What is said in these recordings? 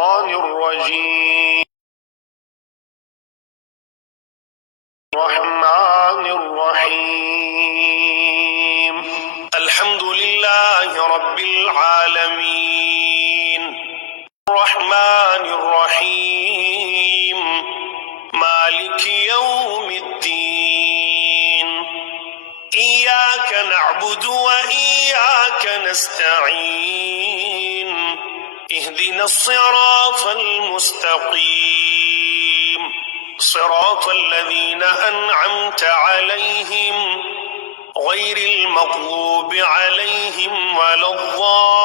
الشيطان الرجيم الرحمن الرحيم الحمد لله رب العالمين الرحمن الرحيم مالك يوم الدين إياك نعبد وإياك نستعين اهدنا الصراط المستقيم صراط الذين أنعمت عليهم غير المغضوب عليهم ولا الضالين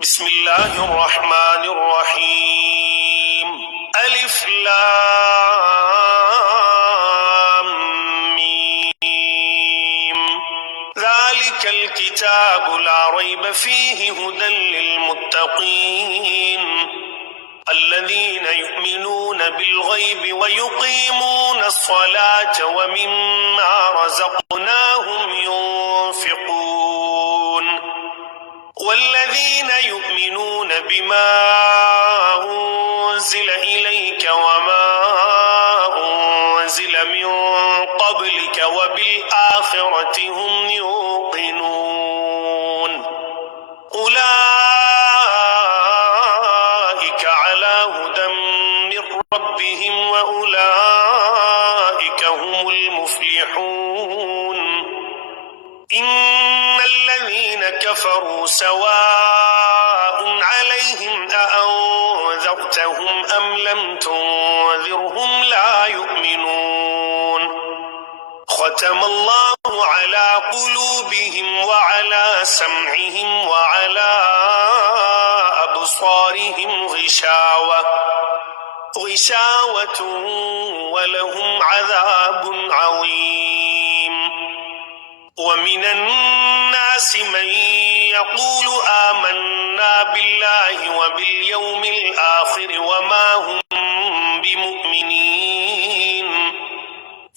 بسم الله الرحمن الرحيم ألف لام ميم ذلك الكتاب لا ريب فيه هدى للمتقين الذين يؤمنون بالغيب ويقيمون الصلاة ومما رزقناهم ينفقون والذين يؤمنون بما أنزل إليك وما أنزل من قبلك وبالآخرة هم يوقنون أولئك على هدى من ربهم وأولئك هم المفلحون إن الذين كفروا سواء عليهم أأنذرتهم أم لم تنذرهم لا يؤمنون ختم الله على قلوبهم وعلى سمعهم وعلى أبصارهم غشاوة ولهم عذاب عظيم ومن الناس من يقول آمنا بالله وباليوم الآخر وما هم بمؤمنين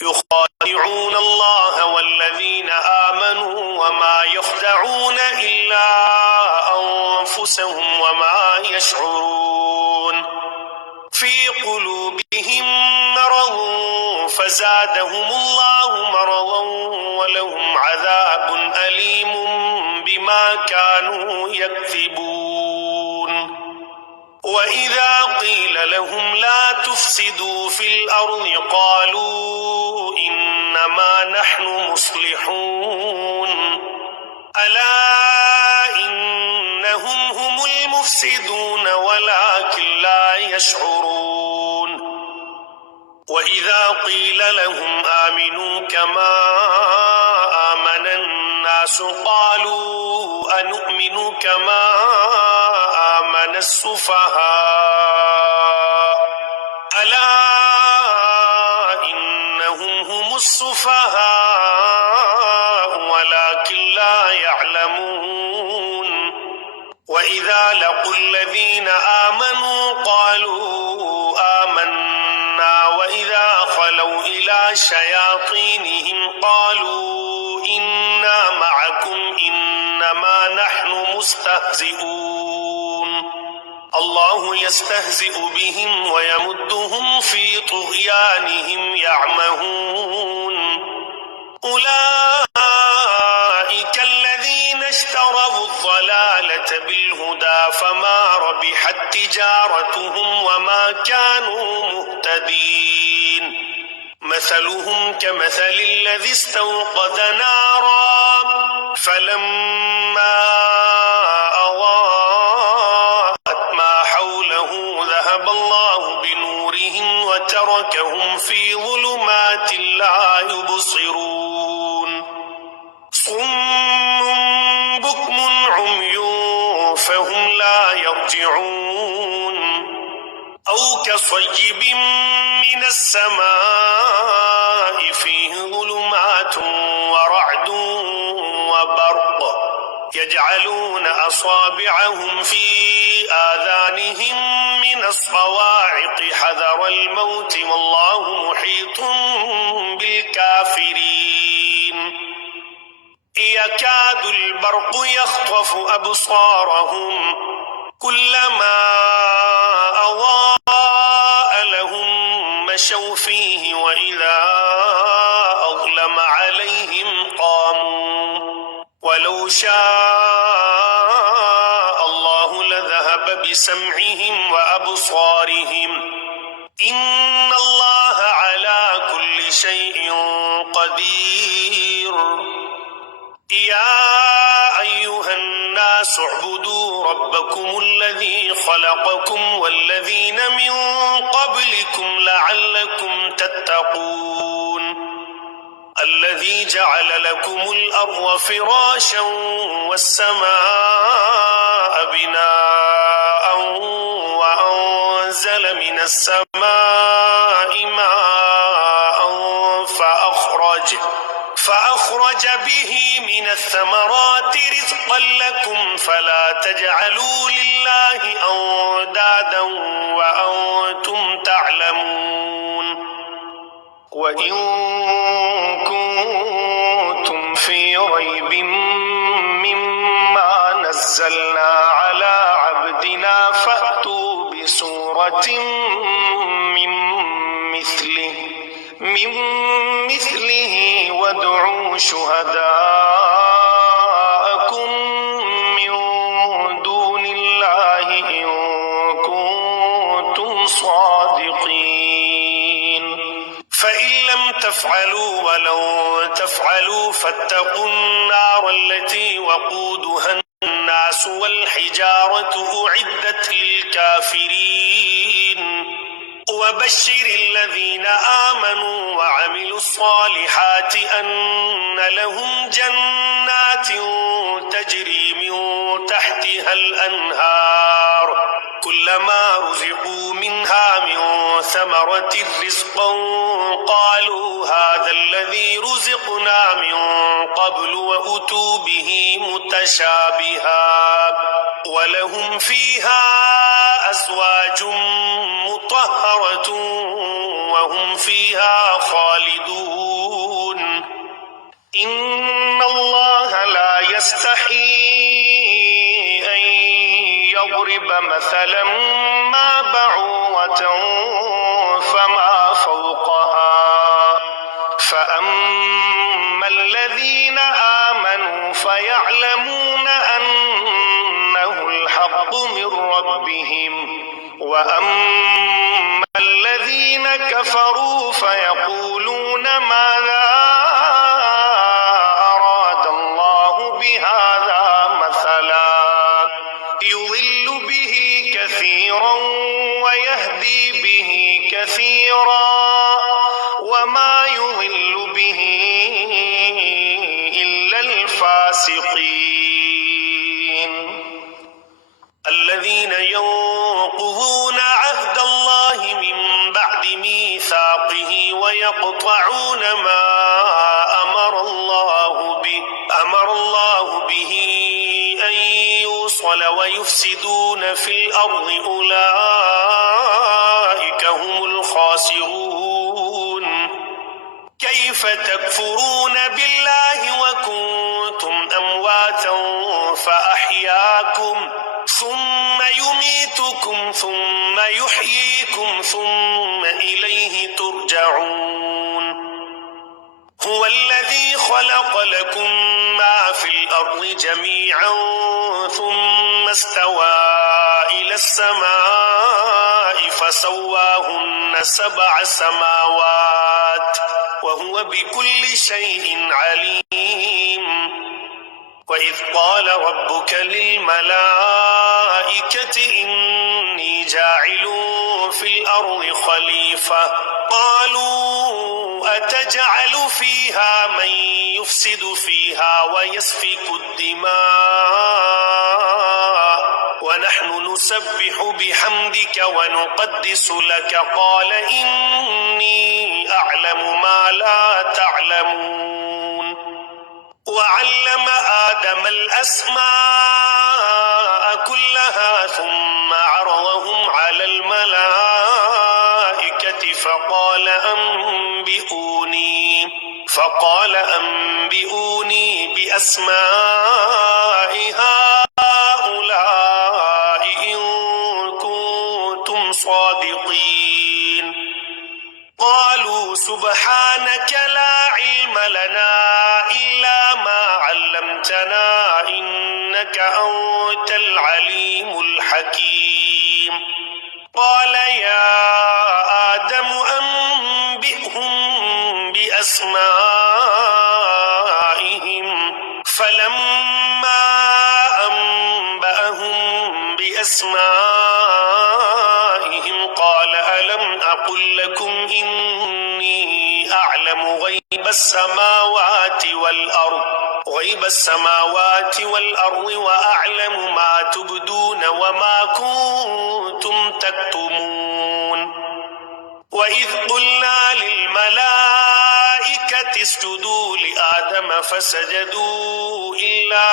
يخادعون الله والذين آمنوا وما يخدعون إلا أنفسهم وما يشعرون في قلوبهم مرض فزادهم الله مرضا ولهم عذاب أليم بما كانوا يكذبون وإذا قيل لهم لا تفسدوا في الأرض قالوا إنما نحن مصلحون ألا إنهم هم المفسدون ولكن لا يشعرون وإذا قيل لهم آمنوا كما آمن الناس قالوا أنؤمن كما آمن السفهاء ألا إنهم هم السفهاء ولكن لا يعلمون وإذا لقوا الذين آمنوا قالوا آمنا وإذا خلوا إلى شياطينهم قالوا إنا معكم إنما نحن مستهزئون الله يستهزئ بهم ويمدهم في طغيانهم يعمهون أولئك الذين اشتروا الضلالة بالهدى فما ربحت تجارتهم وما كانوا مهتدين مثلهم كمثل الذي استوقد نارا فلما أضاءت ما حوله ذهب الله بنورهم وتركهم في ظلمات لا يبصرون صم بكم عمي فهم لا يرجعون أو كصيب من السماء فيه ظلمات ورعد وبرق يجعلون أصابعهم في آذانهم من الصواعق حذر الموت والله محيط بالكافرين يكاد البرق يخطف أبصارهم كلما أضاء لهم مشوا فيه وإذا أظلم عليهم قاموا ولو شاء الله لذهب بسمعهم وأبصارهم إن الله على كل شيء قدير يا أيها الناس اعبدوا ربكم الذي خلقكم والذين من قبلكم لعلكم تتقون الذي جعل لكم الأرض فراشا والسماء بناء وأنزل من السماء ماء فأخرج به من الثمرات رزقا لكم فلا تجعلوا لله أندادا وأنتم تعلمون وإن كنتم في ريب مما نزلنا على عبدنا فأتوا بسورة من مثله وادعوا شهداءكم من دون الله إن كنتم صادقين فإن لم تفعلوا ولن تفعلوا فاتقوا النار التي وقودها الناس والحجارة أعدت للكافرين وبشر الذين آمنوا وعملوا الصالحات أن لهم جنات تجري من تحتها الأنهار كلما رزقوا منها من ثمرة رزقا قالوا هذا الذي رزقنا من قبل وأتوا به متشابها ولهم فيها أزواج مطهرة وهم فيها خالدون إن الله لا يستحيي أن يضرب مثلا ما بعوضة فما فوقها فأما الذين آمنوا فيعلمون أنه الحق من ربهم وأما الذين كفروا فيقولون ماذا أراد الله بهذا مثلا يضل به كثيرا ويهدي به كثيرا وما يضل به إلا الفاسقين الذين ينقضون عهد الله من بعد ميثاقه ويقطعون ما أمر الله به أن يوصل ويفسدون في الأرض أولئك هم الخاسرون كيف تكفرون بالله وكنتم أمواتا فأحياكم ثم يميتكم ثم يحييكم ثم إليه ترجعون هو الذي خلق لكم ما في الأرض جميعا ثم استوى إلى السماء فسواهن 7 سماوات وهو بكل شيء عليم وإذ قال ربك للملائكة إني جاعل في الأرض خليفة قالوا أتجعل فيها من يفسد فيها ويسفك الدماء ونحن نسبح بحمدك ونقدس لك قال إني أعلم ما لا تعلمون وعلم آدم الأسماء كلها ثم عرضهم على الملائكة فقال فقال أنبئوني بأسماء هؤلاء إن كنتم صادقين قالوا سبحانك لا علم لنا إلا ما علمتنا إنك أنت العليم الحكيم قال يا آدم أنبئهم بأسمائهم فلما أنبأهم بأسمائهم قال ألم أقل لكم إني أعلم غيب السماوات والأرض وأعلم ما تبدون وما كنتم تكتمون وإذ قلنا للملائكة اسجدوا لآدم فسجدوا إلا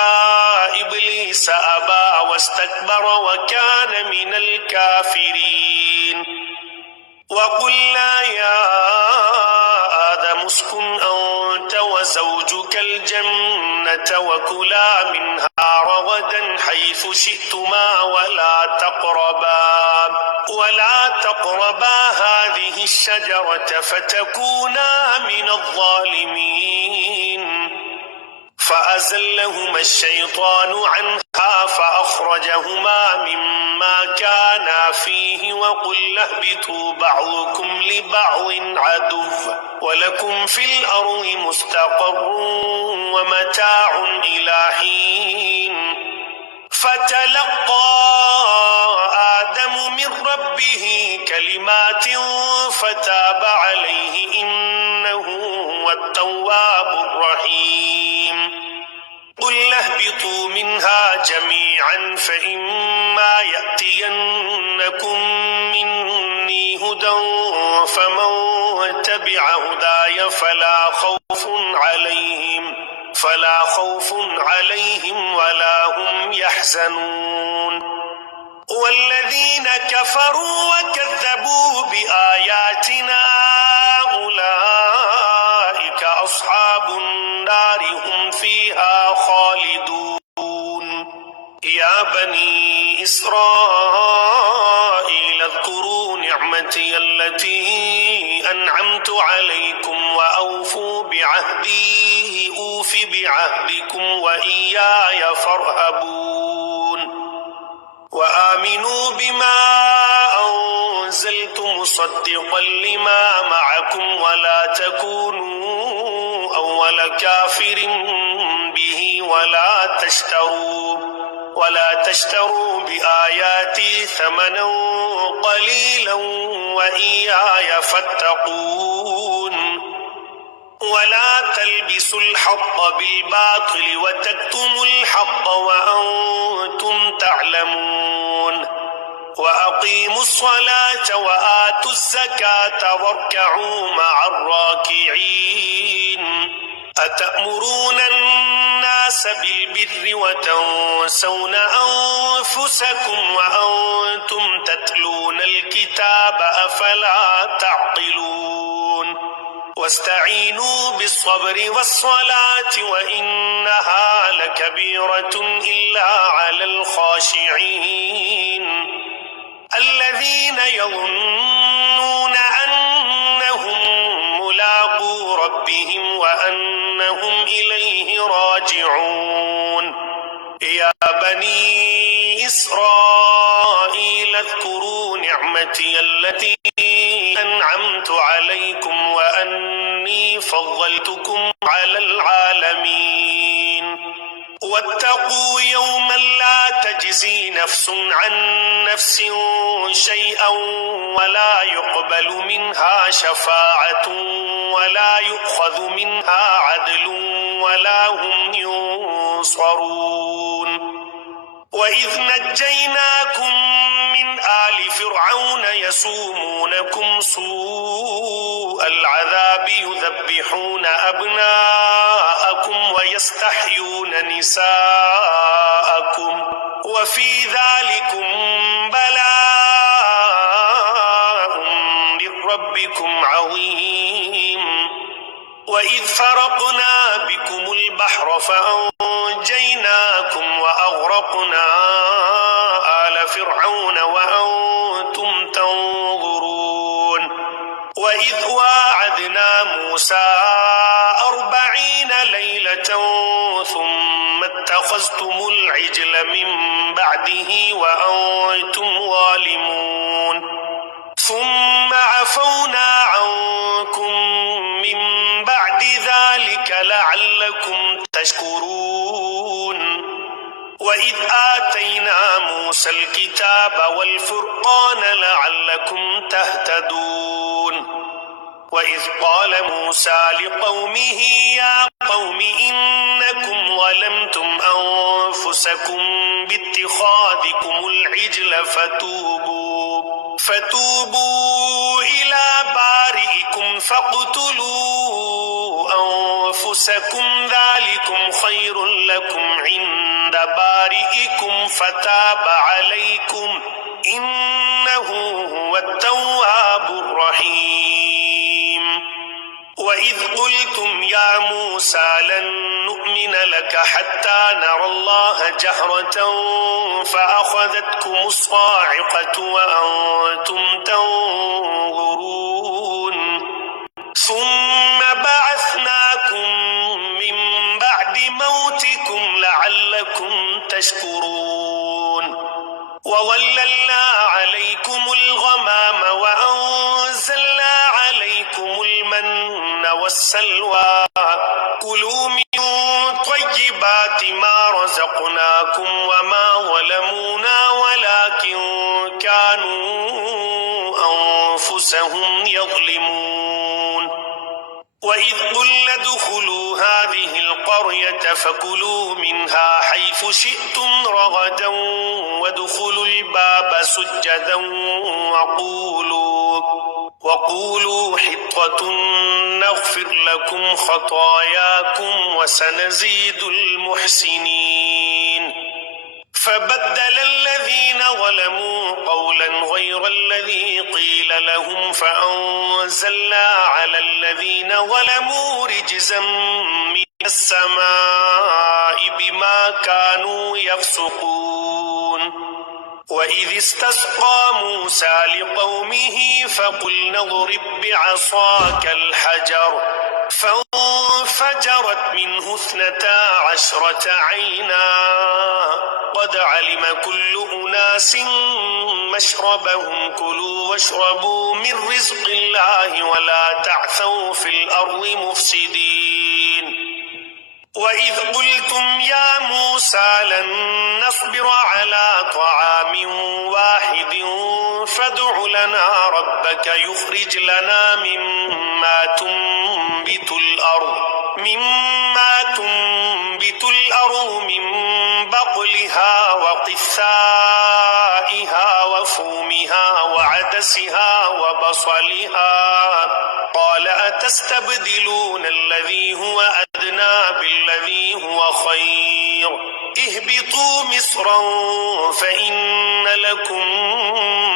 إبليس أبى واستكبر وكان من الكافرين وقلنا يا آدم اسكن أنت وزوجك الجنة وكلا منها رغدا حيث شئتما ولا تقربا هذه الشجرة فتكونا من الظالمين فأزلهما الشيطان عنها فأخرجهما مما كانا فيه وقلنا اهبطوا بعضكم لبعض عدو ولكم في الأرض مستقر ومتاع إلى حين فتلقى آدم من ربه كلمات فتاب عليه إنه هو التواب الرحيم قل اهبطوا منها جميعا فإما يأتينكم مني هدى فمن تبع هداي فلا خوف عليهم ولا هم يحزنون والذين كفروا وكذبوا بآياتنا أولئك أصحاب النار هم فيها خالدون يا بني إسرائيل اذكروا نعمتي التي أنعمت عليكم وأوفوا بعهدي أوف بعهدكم وإياي فارهبون وآمنوا بما أنزلت مصدقا لما معكم ولا تكونوا أول كافر به ولا تشتروا بآياتي ثمنا قليلا وإياي فاتقون ولا تلبسوا الحق بالباطل وتكتموا الحق وأنتم تعلمون وأقيموا الصلاة وآتوا الزكاة واركعوا مع الراكعين أتأمرون الناس بالبر وتنسون أنفسكم وأنتم تتلون الكتاب أفلا تعقلون واستعينوا بالصبر والصلاة وإنها لكبيرة إلا على الخاشعين الذين يظنون أنهم ملاقو ربهم وأنهم إليه راجعون يا بني إسرائيل اذكروا نعمتي التي أنعمت عليكم وأني فضلتكم على العالمين واتقوا يوما لا تجزي نفس عن نفس شيئا ولا يقبل منها شفاعة ولا يؤخذ منها عدل ولا هم ينصرون وإذ نجيناكم من آل فرعون يسومونكم سوء العذاب يذبحون أبناءكم ويستحيون نساءكم وفي ذلكم بلاء من ربكم عظيم وإذ فرقنا بكم البحر فأنجيناكم وأغرقنا آل فرعون وأنتم تنظرون وإذ واعدنا موسى 40 ليلة ثم اتخذتم العجل من بعده وأنتم ظالمون ثم عفونا عنكم من بعد ذلك لعلكم تشكرون وإذ آتينا موسى الكتاب والفرقان لعلكم تهتدون وإذ قال موسى لقومه يا قوم إنكم ظلمتم أنفسكم باتخاذكم العجل فتوبوا إلى بارئكم فاقتلوا أنفسكم ذلكم خير لكم عند بارئكم فتاب عليكم إنه هو التواب الرحيم وإذ قلتم يا موسى لن نؤمن لك حتى نرى الله جهرة فأخذتكم الصاعقة وأنتم تنظرون ثم بعثناكم من بعد موتكم لعلكم تشكرون وظللنا عليكم الغمام وأنزلنا عليكم المن والسلوى كلوا من طيبات ما رزقناكم وما ظلمونا ولكن كانوا أنفسهم يظلمون وإذ قلنا ادخلوا هذه القرية فكلوا منها حيث شئتم رغدا وادخلوا الباب سجدا وقولوا حطة نغفر لكم خطاياكم وسنزيد المحسنين فبدل الذين ظلموا قولا غير الذي قيل لهم فأنزلنا على الذين ظلموا رجزا من السماء بما كانوا يفسقون وإذ استسقى موسى لقومه فقلنا اضرب بعصاك الحجر فانفجرت منه 12 عينا قد علم كل أناس مشربهم كلوا واشربوا من رزق الله ولا تعثوا في الأرض مفسدين وإذ قلتم يا موسى لن نصبر على طعام واحد فادع لنا ربك يخرج لنا مما تنبت الأرض من بقلها وقثائها وفومها وعدسها وبصلها قال أتستبدلون الذي هو أدنى بالذي هو خير اهبطوا مصرا فإن لكم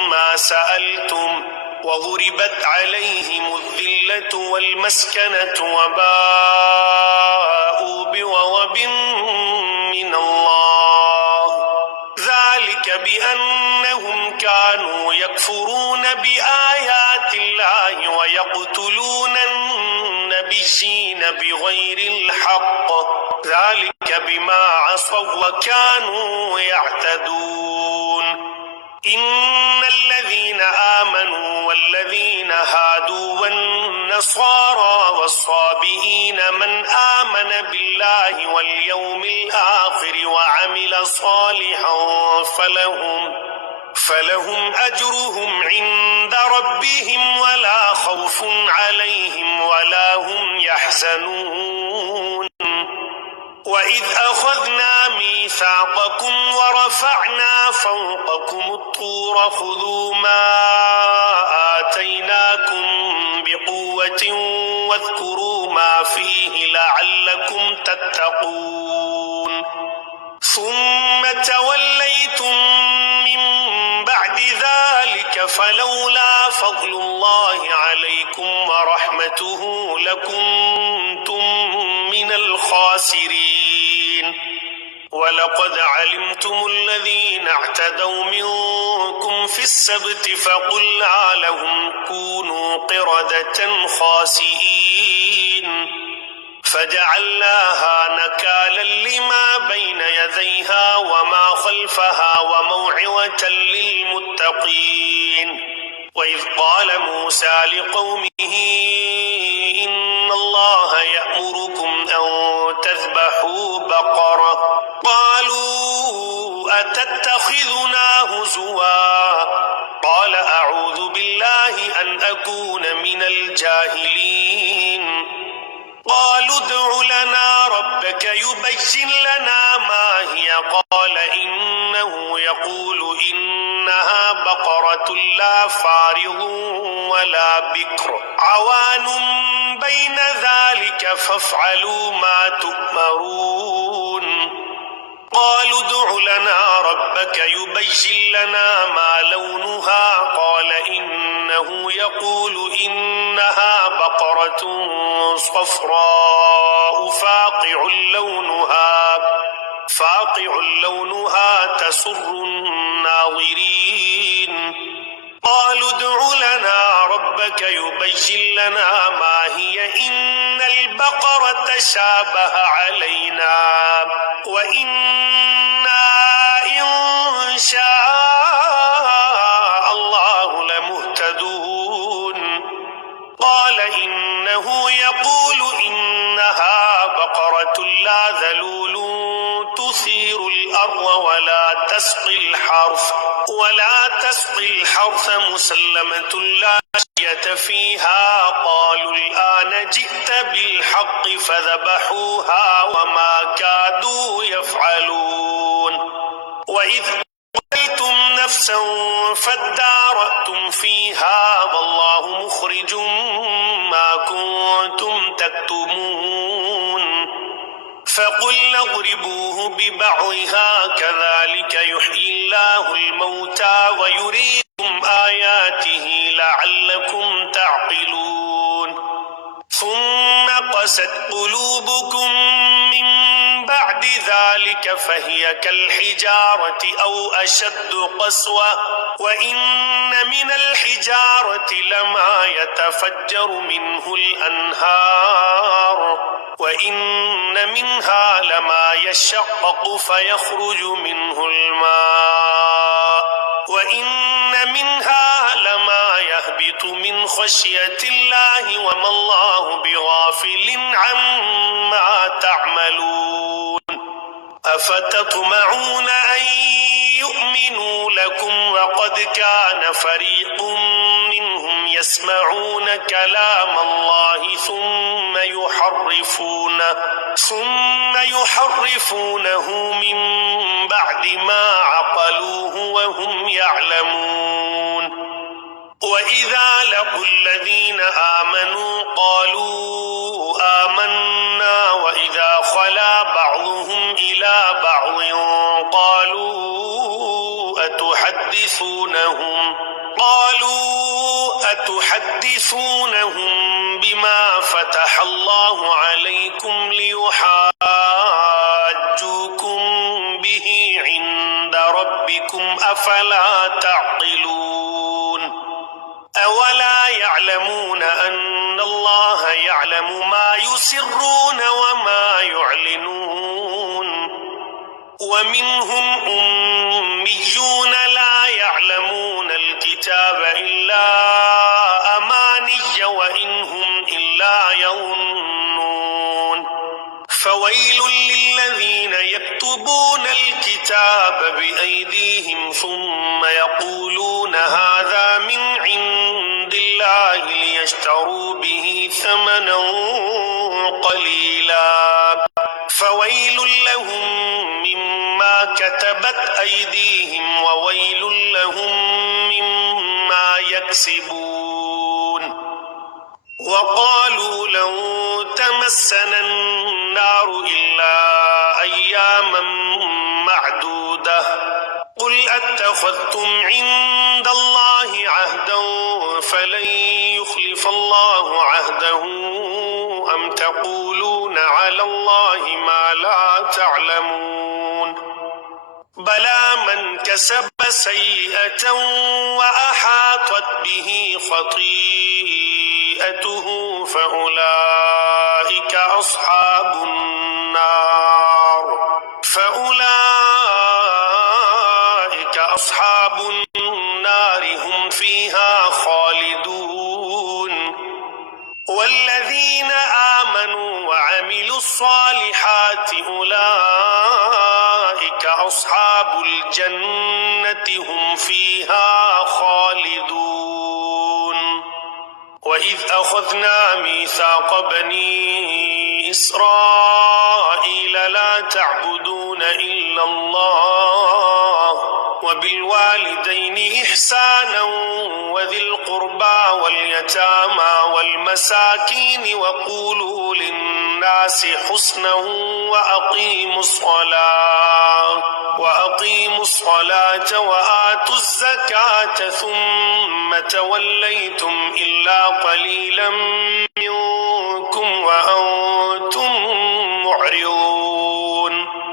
ما سألتم وضربت عليهم الذلة والمسكنة وباءوا بغضب من الله ذلك بأنهم كانوا يكفرون بآيات الله ويقتلون النبيين بغير الحق ذلك بما عصوا وكانوا يعتدون إن الذين آمنوا والذين هادوا والنصارى والصابئين من آمن بالله واليوم الآخر وعمل صالحا فلهم أجرهم عند ربهم ولا خوف عليهم ولا هم يحزنون وإذ أخذنا ميثاقكم ورفعنا فوقكم الطور خذوا ما آتيناكم بقوة واذكروا ما فيه لعلكم تتقون ثم توليتم من بعد ذلك فلولا فضل الله عليكم بكم ورحمته لكنتم من الخاسرين ولقد علمتم الذين اعتدوا منكم في السبت فقلنا لهم كونوا قردة خاسئين فجعلناها نكالا لما بين يديها وما خلفها وموعظة للمتقين وإذ قال موسى لقومه إن الله يأمركم أن تذبحوا بقرة قالوا أتتخذنا هزوا قال أعوذ بالله أن أكون من الجاهلين قالوا ادع لنا ربك يبين لنا ما هي قال إنه يقول إنها بقرة لا فارض ولا بكر عوان بين ذلك فافعلوا ما تؤمرون قالوا ادع لنا ربك يبين لنا ما لونها قال إنه يقول إنها بقرة صفراء فاقع لونها تسر الناظرين قالوا ادع لنا ربك يبين لنا ما هي إن البقرة شابه علينا وإنا إن شاء الله لمهتدون قال إنه يقول إنها بقرة لا ذلول تثير الأرض ولا تسقي الحرث مسلمة لا شية فيها قالوا الآن جئت بالحق فذبحوها وما كادوا يفعلون وإذ قتلتم نفسا فادارأتم فيها والله مخرج ما كنتم تكتمون فقلنا اضربوه ببعضها كذلك يحيي الله الموتى ويريكم آياته لعلكم تعقلون ثم قست قلوبكم من بعد ذلك فهي كالحجارة أو أشد قسوة وإن من الحجارة لما يتفجر منه الأنهار وإن منها لما يشقق فيخرج منه الماء وإن منها لما يهبط من خشية الله وما الله بغافل عما تعملون أفتطمعون أن يؤمنوا لكم وقد كان فريق منهم يسمعون كلام الله ثم يحرفونه من بعد ما عقلوه وهم يعلمون وإذا لقوا الذين آمنوا قالوا آمنا وإذا خلا بعضهم إلى بعض قالوا أتحدثونهم بما فتح الله عليكم ليحاجوكم به عند ربكم أفلا تعقلون أولا يعلمون أن الله يعلم ما يسرون وما يعلنون ومنهم أميون لا يعلمون الكتاب إلا أماني وإن هم إلا يظنون فويل للذين يكتبون الكتاب بأيديهم ثم يقولون هذا من عند الله ليشتروا به ثمنا قليلا فويل لهم مما كتبت أيديهم وويل لهم مما يكسبون وقالوا لن تمسنا النار إلا أياما معدودة قل أتخذتم عند الله عهدا فلن يخلف الله عهده أم تقولون على الله ما لا تعلمون بلى من كسب سيئة وأحاطت به خطيئته فأولئك أصحاب النار أصحاب النار هم فيها خالدون والذين آمنوا وعملوا الصالحات أولئك أصحاب الجنة هم فيها خالدون وإذ أخذنا ميثاق بني إسرائيل لا تعبدون إلا الله وبالوالدين إحسانا وذي القربى واليتامى والمساكين وقولوا للناس حسنا وأقيموا الصلاة وآتوا الزكاة ثم توليتم إلا قليلا منكم وأنتم معرضون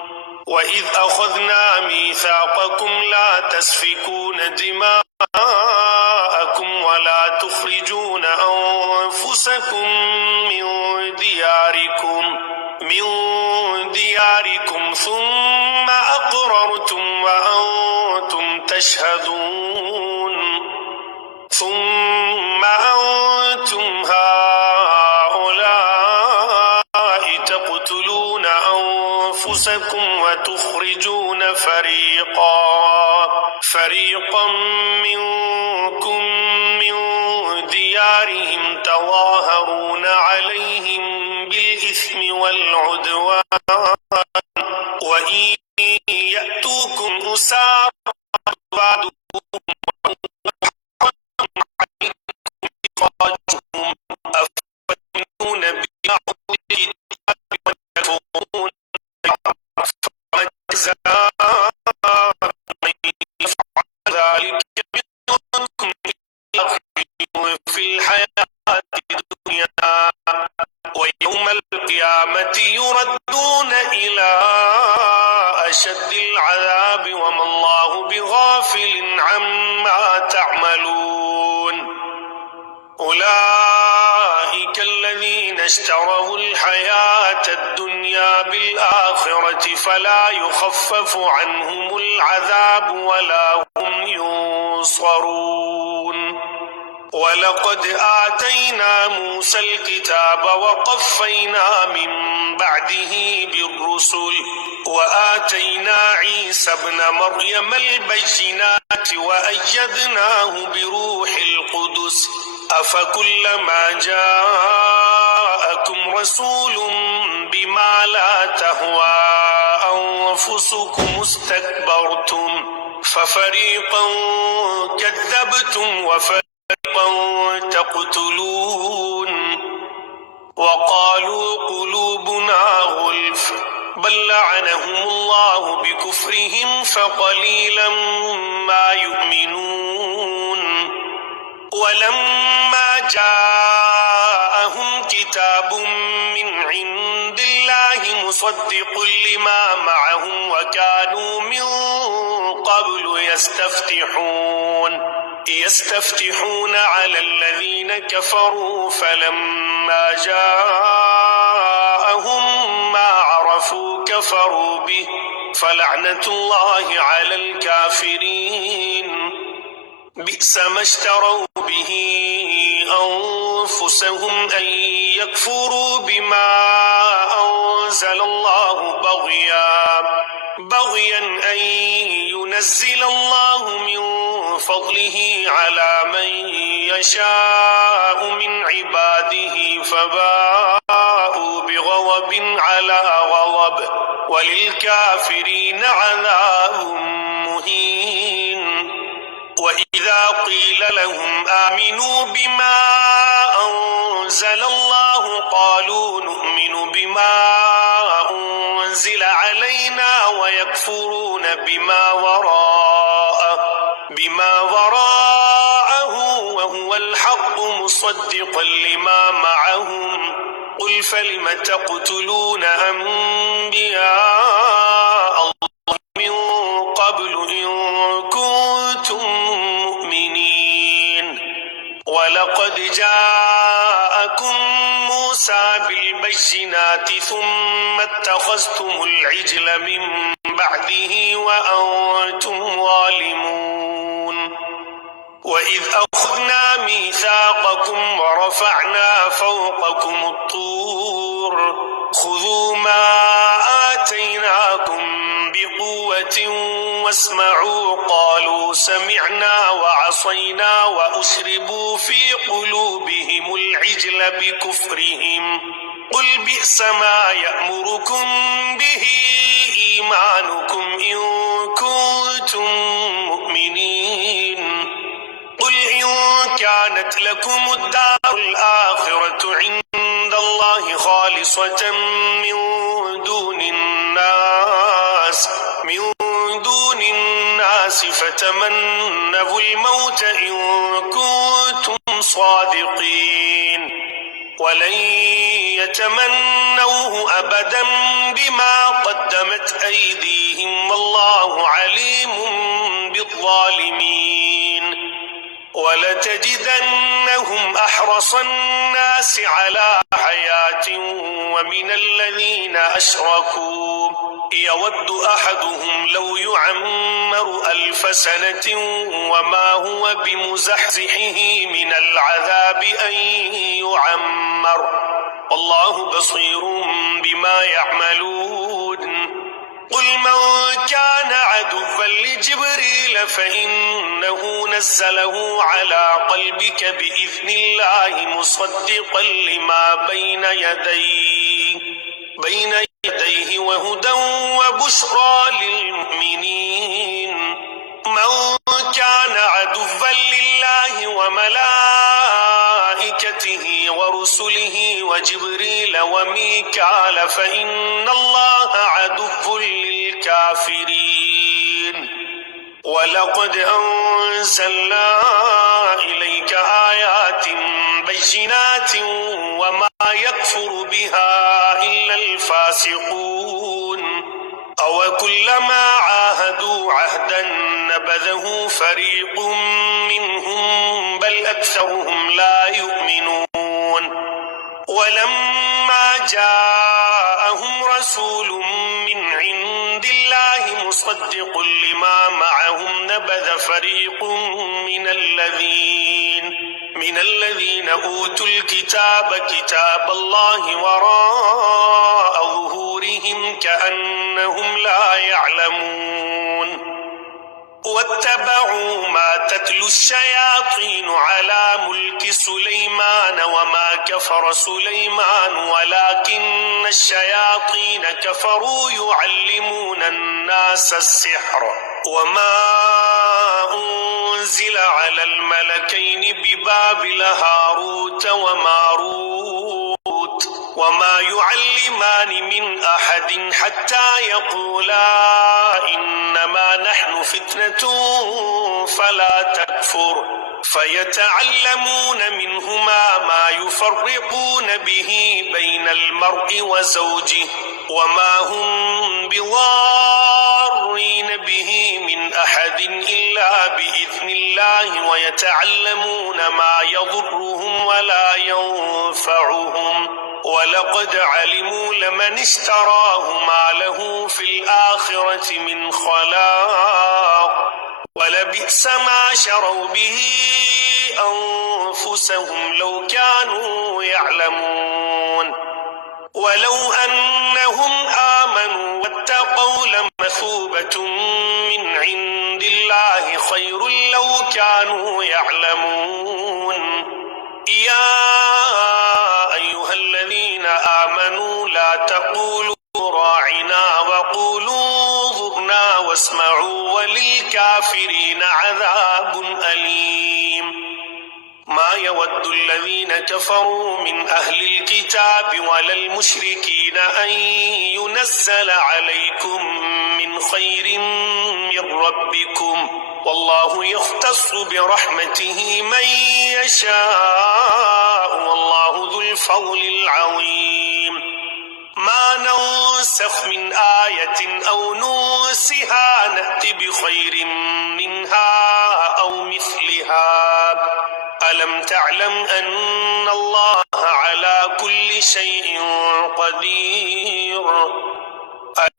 وإذ أخذنا ميثاقكم لا تسفكون دماءكم ولا تخرجون أنفسكم من دياركم ثم أقررتم وأنتم تشهدون ثم أنتم هؤلاء تقتلون أنفسكم وتخرجون فريقا منكم من ديارهم تظاهرون عليهم بالإثم والعدوان وإن يأتوكم أسارى أفتؤمنون ببعض الكتاب وتكفرون جزاء من يفعل ذلك منكم في الحياة الدنيا ويوم القيامة يردون إلى أشد العذاب وما الله بغافل عما تعملون أولئك الذين اشتروا الحياة الدنيا بالآخرة فلا يخفف عنهم العذاب ولا هم ينصرون ولقد آتينا موسى الكتاب وقفينا من بعده بالرسل وآتينا عيسى ابن مريم البينات وأيدناه بروح القدس أفكلما جاءكم رسول بما لا تهوى أنفسكم استكبرتم ففريقا كذبتم وفريقا تقتلون وقالوا قلوبنا غلف بل لعنهم الله بكفرهم فقليلا ما يؤمنون ولما جاءهم كتاب من عند الله مصدق لما معهم وكانوا من قبل يستفتحون على الذين كفروا فلما جاءهم ما عرفوا كفروا به فلعنة الله على الكافرين بئس ما اشتروا به أنفسهم أن يكفروا بما أنزل الله بغيا أن ينزل الله من فضله على من يشاء من عباده فباءوا بغضب على غضب وللكافرين عذاب مهين وإذا قيل لهم آمنوا بما أنزل الله قالوا نؤمن بما أنزل علينا ويكفرون بما وراءه وهو الحق مصدقا لما معهم قل فلم تقتلون أنبياء الله من قبل إن كنتم مؤمنين ولقد جاءكم موسى بالبينات ثم اتخذتم العجل من بعده وأنتم ظالمون وإذ أخذنا ميثاقكم ورفعنا فوقكم الطور خذوا ما آتيناكم بقوة واسمعوا قالوا سمعنا وعصينا وأشربوا في قلوبهم العجل بكفرهم قل بئس ما يأمركم به إيمانكم إن كنتم مؤمنين قل إن كانت لكم الدار الآخرة عند الله خالصة من دون الناس فتمنوا الموت إن كنتم صادقين ولن يتمنوه أبدا بما قدمت أيديهم والله عليم بالظالمين ولتجدنهم أحرص الناس على حياة ومن الذين أشركوا يود أحدهم لو يعمر 1000 سنة وما هو بمزحزحه من العذاب أن يعمر والله بصير بما يعملون قل من كان عدوا لجبريل فإنه نزله على قلبك بإذن الله مصدقا لما بين يديه وهدى وبشرى للمؤمنين من كان عدوا لله وملائكته ورسله وجبريل وميكال فإن الله عدو للكافرين ولقد أنزلنا إليك آيات بينات وما يكفر بها إلا الفاسقون أو كلما عاهدوا عهدا نبذه فريق منهم بل أكثرهم لا يؤمنون ولما جاءهم رسول من عند الله مصدق لما معهم نبذ فريق من الذين أوتوا الكتاب كتاب الله وراء ظهورهم كأنهم لا يعلمون واتبعوا ما تتلو الشياطين على ملك سليمان وما كفر سليمان ولكن الشياطين كفروا يعلمون الناس السحر وما أنزل على الملكين ببابل هاروت وماروت وما يعلمان من أحد حتى يقولا إنما نحن فتنة فلا تكفر فيتعلمون منهما ما يفرقون به بين المرء وزوجه وما هم بضارين به من أحد إلا بإذن الله ويتعلمون ما يضرهم ولا ينفعهم ولقد علموا لمن اشتراه ما له في الآخرة من خلاق ولبئس ما شروا به أنفسهم لو كانوا يعلمون ولو أنهم آمنوا واتقوا لمثوبة من عند الله خير لو كانوا يعلمون يا أيها الذين آمنوا لا تقولوا راعنا وقولوا انظرنا واسمعوا وللكافرين عذاب أليم ما يود الذين كفروا من أهل الكتاب ولا المشركين أن ينزل عليكم من خير من ربكم والله يختص برحمته من يشاء والله ذو الفضل العظيم ما ننسخ من آية أو ننسها نأت بخير منها أو مثلها ألم تعلم أن الله على كل شيء قدير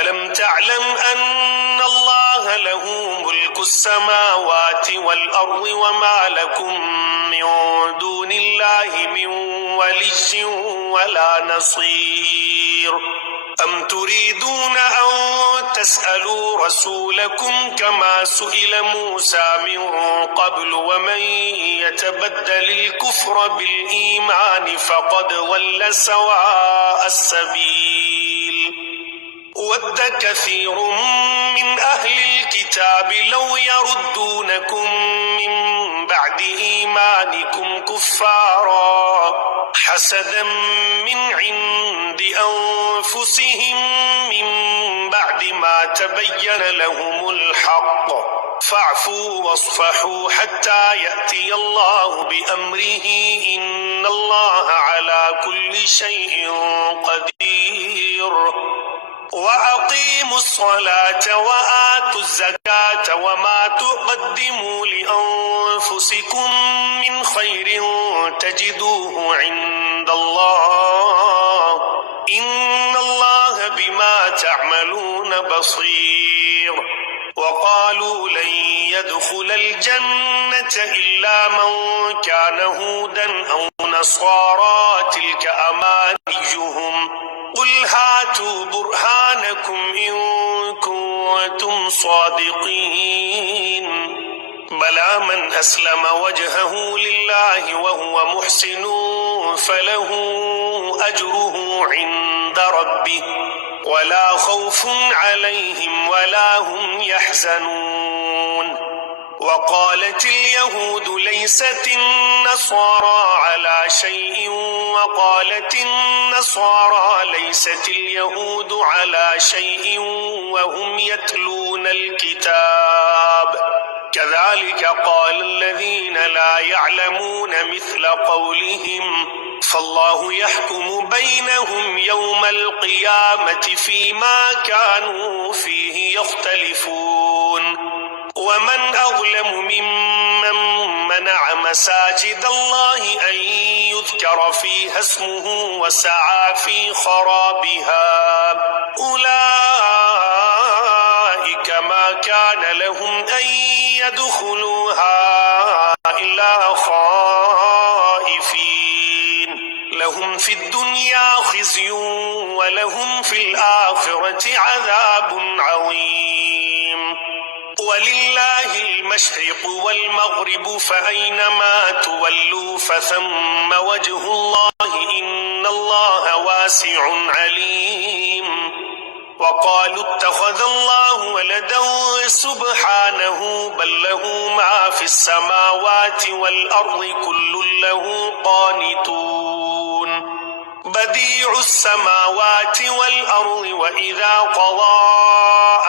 ألم تعلم أن الله له ملك السماوات والأرض وما لكم من دون الله من ولي ولا نصير أم تريدون أن تسألوا رسولكم كما سئل موسى من قبل ومن يتبدل الكفر بالإيمان فقد ضل سواء السبيل ود كثير من أهل الكتاب لو يردونكم من بعد إيمانكم كفارا حسدا من عند أنفسهم من بعد ما تبين لهم الحق فاعفوا واصفحوا حتى يأتي الله بأمره إن الله على كل شيء قدير وأقيموا الصلاة وآتوا الزكاة وما تقدموا لأنفسكم من خير تجدوه عند الله إن الله بما تعملون بصير وقالوا لن يدخل الجنة إلا من كان هودا أو نصارى تلك أمانيهم قل هاتوا برهانكم إن كنتم صادقين بلى من أسلم وجهه لله وهو محسن فله أجره عند ربه ولا خوف عليهم ولا هم يحزنون وقالت اليهود ليست النصارى على شيء وقالت النصارى ليست اليهود على شيء وهم يتلون الكتاب كذلك قال الذين لا يعلمون مثل قولهم فالله يحكم بينهم يوم القيامة فيما كانوا فيه يختلفون ومن أظلم ممن منع مساجد الله أن يذكر فيها اسمه وسعى في خرابها أولئك ما كان لهم أن يدخلوها إلا خائفين لهم في الدنيا خزي ولهم في الآخرة عذاب عظيم ولله المشرق والمغرب فأينما تولوا فثم وجه الله إن الله واسع عليم وقالوا اتخذ الله ولدا سبحانه بل له ما في السماوات والأرض كل له قانتون بديع السماوات والأرض وإذا قضى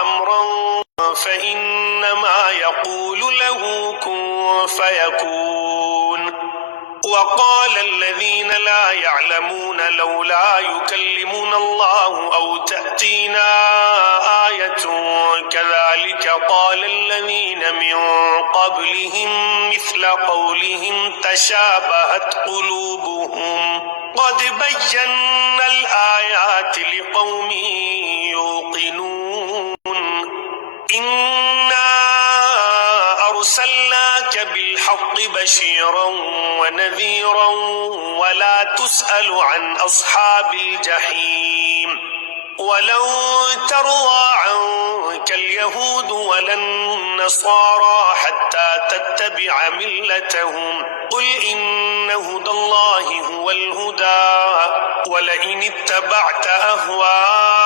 أمرا فإنما يقول له كن فيكون وقال الذين لا يعلمون لولا يكلمنا الله أو تأتينا آية كذلك قال الذين من قبلهم مثل قولهم تشابهت قلوبهم قد بينا الآيات لقوم يوقنون إنا أرسلناك بالحق بشيرا ونذيرا ولا تسأل عن أصحاب الجحيم ولن ترضى عنك اليهود ولا النصارى حتى تتبع ملتهم قل إن هدى الله هو الهدى ولئن اتبعت أهواءهم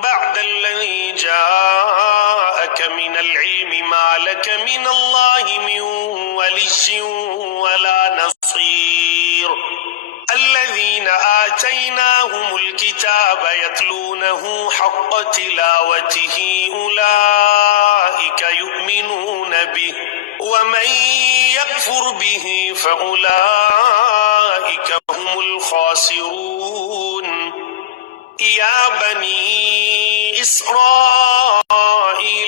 بعد الذي جاءك من العلم ما لك من الله من ولي ولا نصير الذين آتيناهم الكتاب يتلونه حق تلاوته أولئك يؤمنون به ومن يكفر به فأولئك هم الخاسرون يا بني إسرائيل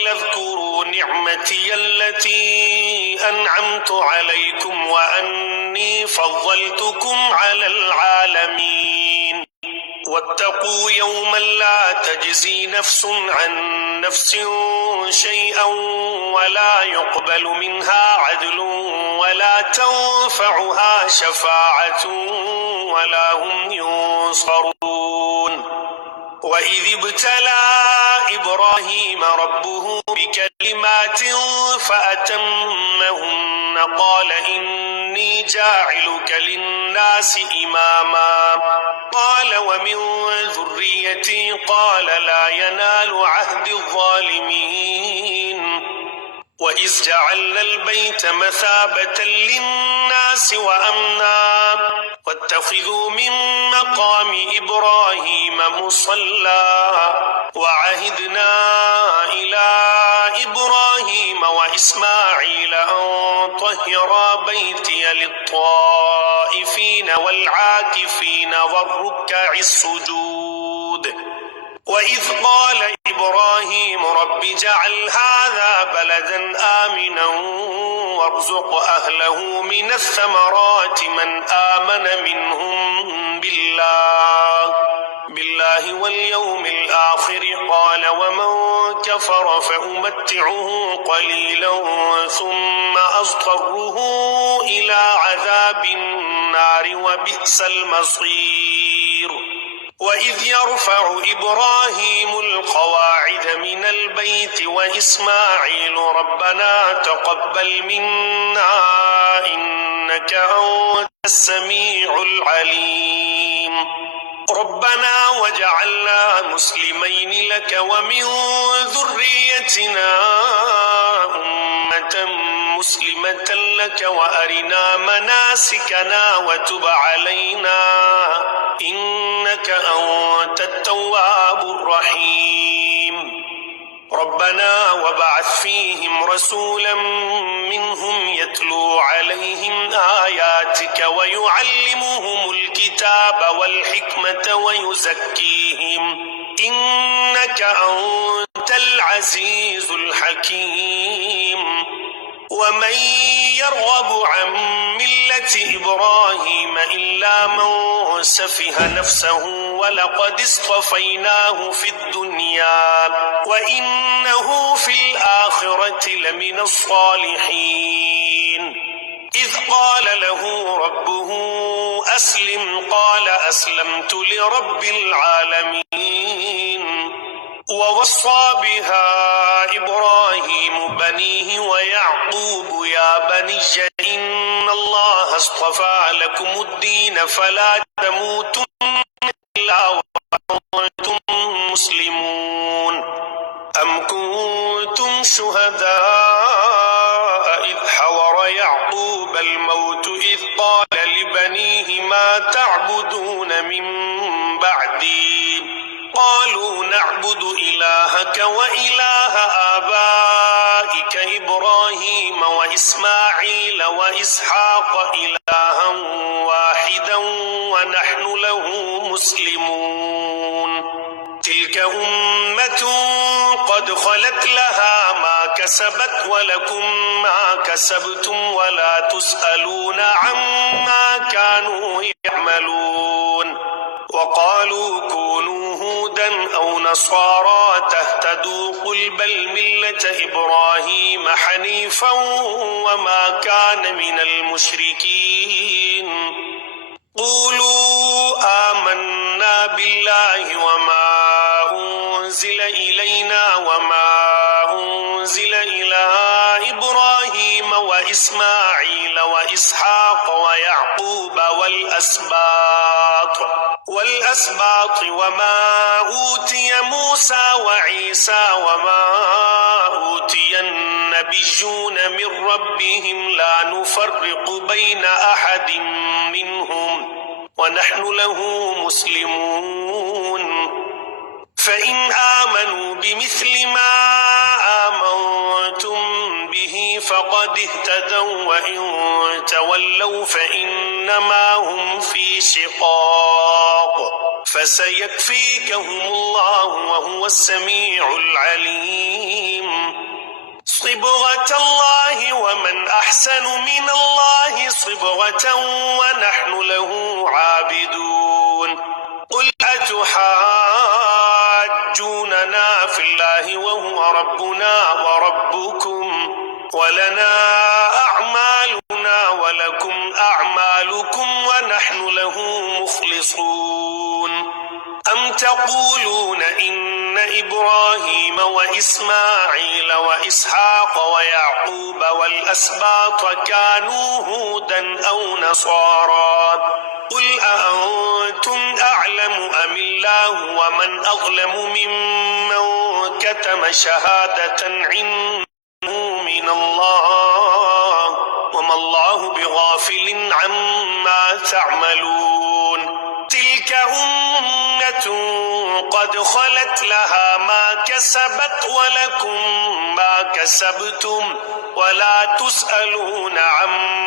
اذكروا نعمتي التي أنعمت عليكم وأني فضلتكم على العالمين واتقوا يوما لا تجزي نفس عن نفس شيئا ولا يقبل منها عدل ولا تنفعها شفاعة ولا هم ينصرون وإذ ابتلى إبراهيم ربه بكلمات فأتمهن قال إني جاعلك للناس إماما قال ومن ذريتي قال لا ينال عهد الظالمين وإذ جعلنا البيت مثابة للناس وأمنا واتخذوا من مقام إبراهيم مصلى وعهدنا إلى إبراهيم وإسماعيل أن طهرا بيتي للطائفين والعاكفين والركع السجود وإذ قال إبراهيم رب اجعل هذا بلدا آمنا وارزق أهله من الثمرات من آمن منهم بالله واليوم الآخر قال ومن كفر فأمتعه قليلا ثم أضطره إلى عذاب النار وبئس المصير وإذ يرفع إبراهيم القواعد من البيت وإسماعيل ربنا تقبل منا إنك أنت السميع العليم ربنا وجعلنا مسلمين لك ومن ذريتنا أمة مسلمة لك وأرنا مناسكنا وتب علينا إنك أنت التواب الرحيم ربنا وابعث فيهم رسولا منهم يتلو عليهم آياتك ويعلمهم الكتاب والحكمة ويزكيهم إنك أنت العزيز الحكيم ومن يرغب عن ملة إبراهيم إلا من سفه نفسه ولقد اصطفيناه في الدنيا وإنه في الآخرة لمن الصالحين إذ قال له ربه أسلم قال أسلمت لرب العالمين ووصى بها إبراهيم بنيه ويعقوب يا بني إن الله اصطفى لكم الدين فلا تموتن إلا وأنتم مسلمون أم كنتم شهداء إذ حضر يعقوب الموت إذ قال لبنيه ما تعبدون من بعدي قالوا نعبد إلهك وإله آبائك إبراهيم وإسماعيل وإسحاق إلها واحدا ونحن له مسلمون تلك أمة قد خلت لها ما كسبت ولكم ما كسبتم ولا تسألون عما كانوا يعملون وقالوا كونوا هودا أو نصارى تهتدوا قل بل ملة إبراهيم حنيفا وما كان من المشركين قولوا آمنا بالله وما أنزل إلينا وما أنزل إلى إبراهيم وإسماعيل وإسحاق ويعقوب والأسباط وما أوتي موسى وعيسى وما أوتي نبيون من ربهم لا نفرق بين أحد منهم ونحن له مسلمون فإن آمنوا بمثل ما آمنتم به فقد اهتدوا وإن تولوا فإنما هم في شقاق فسيكفيكهم الله وهو السميع العليم صبغة الله ومن أحسن من الله صبغة ونحن له عابدون قل أتحاجوننا في الله وهو ربنا وربكم ولنا أعمالنا ولكم أعمالكم ونحن له مخلصون أم تقولون إن إبراهيم وإسماعيل وإسحاق ويعقوب والأسباط كانوا هودا أو نصارى قل أأنتم أعلم أم الله ومن أظلم ممن كتم شهادة عنده من الله وما الله بغافل عما تعملون تلك أمة قد خلت لها ما كسبت ولكم ما كسبتم ولا تسألون عما